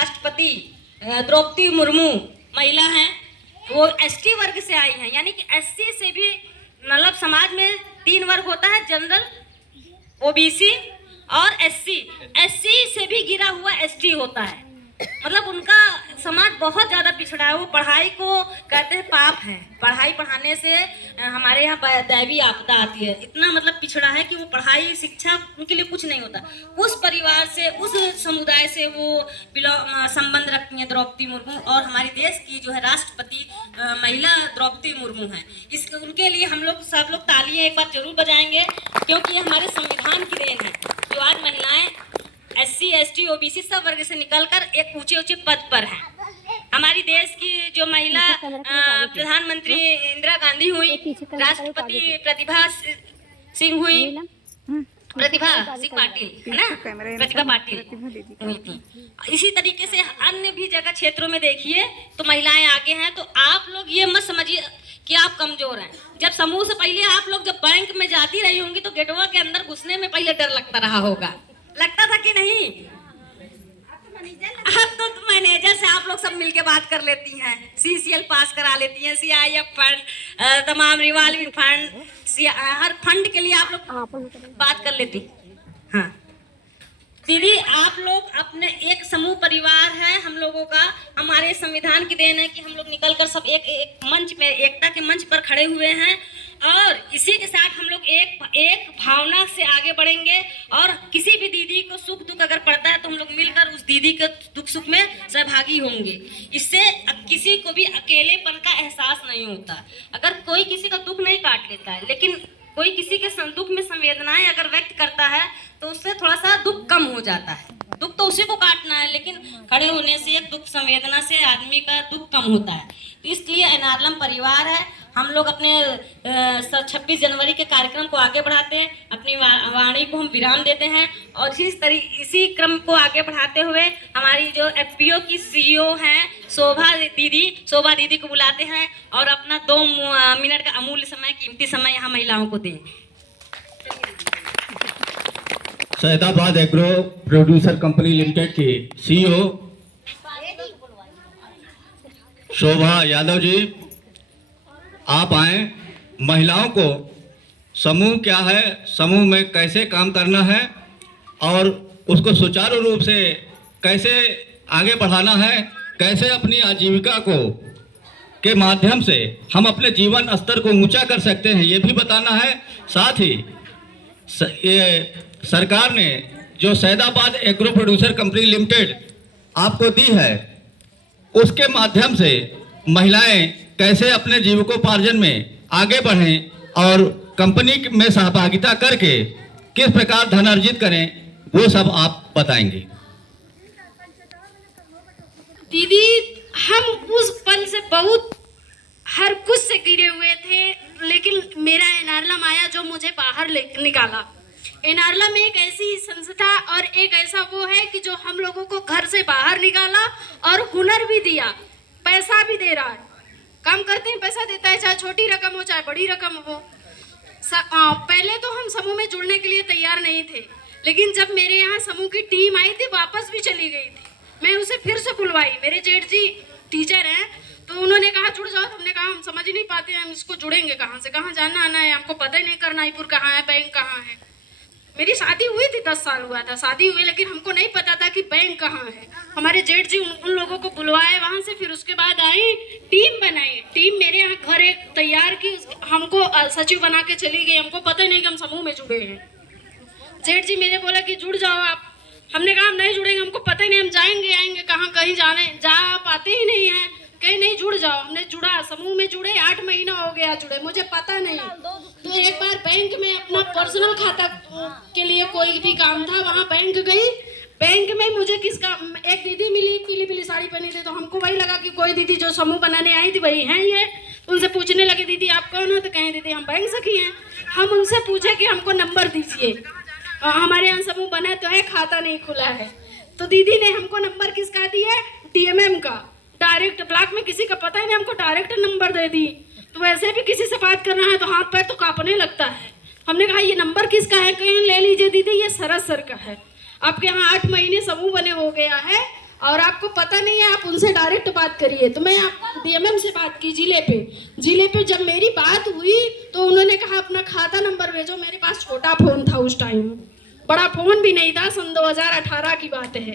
राष्ट्रपति द्रौपदी मुर्मू महिला हैं, वो एसटी वर्ग से आई हैं, यानी कि एससी से भी मतलब समाज में 3 वर्ग होता है, जनरल, ओबीसी और एससी। एससी से भी गिरा हुआ एसटी होता है, मतलब उनका समाज बहुत ज़्यादा पिछड़ा है। वो पढ़ाई को कहते हैं पाप है, पढ़ाई पढ़ाने से हमारे यहाँ दैवी आपदा आती है। इतना मतलब पिछड़ा है कि वो पढ़ाई शिक्षा उनके लिए कुछ नहीं होता। उस परिवार से, उस समुदाय से वो संबंध रखती हैं द्रौपदी मुर्मू, और हमारे देश की जो है राष्ट्रपति महिला द्रौपदी मुर्मू हैं। उनके लिए हम लोग सब लोग तालियां एक बार जरूर बजाएंगे, क्योंकि ये हमारे संविधान की देन है जो आज महिलाएं एससी, एसटी, ओबीसी सब वर्ग से निकलकर एक ऊंचे ऊंचे पद पर हैं। हमारी देश की जो महिला प्रधानमंत्री इंदिरा गांधी हुई, राष्ट्रपति प्रतिभा सिंह हुई, प्रतिभा सिंह पाटिल है ना, प्रतिभा पाटिल हुई थी। इसी तरीके से अन्य भी जगह क्षेत्रों में देखिए तो महिलाएं आगे हैं। तो आप लोग ये मत समझिए कि आप कमजोर हैं। जब समूह से पहले आप लोग जब बैंक में जाती रही होंगी तो गेटवा के अंदर घुसने में पहले डर लगता रहा होगा, लगता था कि नहीं? अब तो मैनेजर से आप लोग सब मिलके बात कर लेती हैं, सीसीएल पास करा लेती हैं, सीआईएफ फंड, तमाम रिवॉल्विंग फंड, हर फंड के लिए आप लोग बात कर लेती। हाँ दीदी, आप लोग अपने एक समूह परिवार है हम लोगों का। हमारे संविधान की देन है कि हम लोग निकलकर सब एक मंच में, एकता के मंच पर खड़े हुए हैं, और इसी के साथ हम लोग एक भावना से आगे बढ़ेंगे। और किसी भी दीदी को सुख दुख अगर पड़ता है तो हम लोग मिलकर उस दीदी के दुख सुख में सहभागी होंगे। इससे किसी को भी अकेलेपन का एहसास नहीं होता। अगर कोई किसी का दुख नहीं काट लेता है, लेकिन कोई किसी के दुख में संवेदनाएं अगर व्यक्त करता है तो उससे थोड़ा सा दुख कम हो जाता है। दुख तो उसी को काटना है, लेकिन खड़े होने से, एक दुख संवेदना से आदमी का दुख कम होता है। तो इसलिए एनार्लम परिवार है। हम लोग अपने 26 जनवरी के कार्यक्रम को आगे बढ़ाते हैं, अपनी वाणी को हम विराम देते हैं, और इसी क्रम को आगे बढ़ाते हुए हमारी जो एफपीओ की सीईओ हैं शोभा दीदी को बुलाते हैं, और अपना 2 मिनट का अमूल्य समय, कीमती समय यहाँ महिलाओं को दें। Saidabad agro producer company limited की सीईओ शोभा यादव जी, आप आए। महिलाओं को समूह क्या है, समूह में कैसे काम करना है, और उसको सुचारू रूप से कैसे आगे बढ़ाना है, कैसे अपनी आजीविका को के माध्यम से हम अपने जीवन स्तर को ऊंचा कर सकते हैं, ये भी बताना है। साथ ही ये सरकार ने जो Saidabad agro producer company limited आपको दी है, उसके माध्यम से महिलाएं कैसे अपने जीविकोपार्जन में आगे बढ़ें और कंपनी में सहभागिता करके किस प्रकार धन अर्जित करें, वो सब आप बताएंगे। दीदी, हम उस पल से बहुत हर कुछ से गिरे हुए थे, लेकिन मेरा एनार्लम आया जो मुझे बाहर निकाला। एनार्लम एक ऐसी संस्था और एक ऐसा वो है कि जो हम लोगों को घर से बाहर निकाला और हुनर भी दिया, पैसा भी दे रहा है। काम करते हैं पैसा देता है, चाहे छोटी रकम हो चाहे बड़ी रकम हो। पहले तो हम समूह में जुड़ने के लिए तैयार नहीं थे, लेकिन जब मेरे यहाँ समूह की टीम आई थी, वापस भी चली गई थी, मैं उसे फिर से बुलवाई। मेरे जेठ जी टीचर हैं, तो उन्होंने कहा जुड़ जाओ। हमने कहा हम समझ ही नहीं पाते हैं, हम इसको जुड़ेंगे कहाँ से, कहाँ जाना आना है, हमको पता ही नहीं करनाईपुर कहाँ है, बैंक कहाँ है। मेरी शादी हुई थी, 10 साल हुआ था शादी हुई, लेकिन हमको नहीं पता था कि बैंक कहाँ है। हमारे जेठ जी उन लोगों को बुलवाए वहाँ से, फिर उसके बाद आई, टीम बनाई। टीम मेरे यहाँ घर एक तैयार की, हमको सचिव बना के चली गई। हमको पता ही नहीं कि हम समूह में जुड़े हैं। जेठ जी मेरे बोला कि जुड़ जाओ आप। हमने कहा हम नहीं जुड़ेंगे, हमको पता ही नहीं, हम जाएंगे आएंगे कहाँ, कहीं जा पाते ही नहीं हैं। कहीं नहीं, जुड़ जाओ। हमने जुड़ा, समूह में जुड़े, 8 महीना हो गया जुड़े, मुझे पता नहीं। तो एक बार बैंक में अपना पर्सनल खाता के लिए कोई भी काम था, वहाँ बैंक गई। बैंक में मुझे एक दीदी मिली, पीली पीली साड़ी पहनी थी, तो हमको वही लगा कि कोई दीदी जो समूह बनाने आई थी वही है ये। उनसे पूछने लगे दीदी आप कौन हो, तो कहें दीदी हम बैंक सखी हैं। हम उनसे पूछे कि हमको नंबर दीजिए, हमारे यहाँ समूह बना तो है, खाता नहीं खुला है। तो दीदी ने हमको नंबर किसका दिया, डीएमएम का। डायरेक्ट ब्लॉक में किसी का पता ही नहीं, हमको डायरेक्ट नंबर दे दी। तो वैसे भी किसी से बात करना है तो हाथ पैर तो कांपने लगता है। हमने कहा ये नंबर किसका है, कहीं ले लीजिए दीदी, ये सरस सर का है। आपके यहाँ 8 महीने समूह बने हो गया है, और आपको पता नहीं है, आप उनसे डायरेक्ट बात करिए। तो मैं आप डीएमएम से बात की जिले पे जब मेरी बात हुई तो उन्होंने कहा अपना खाता नंबर भेजो। मेरे पास छोटा फ़ोन था उस टाइम, बड़ा फ़ोन भी नहीं था, सन 2018 की बात है।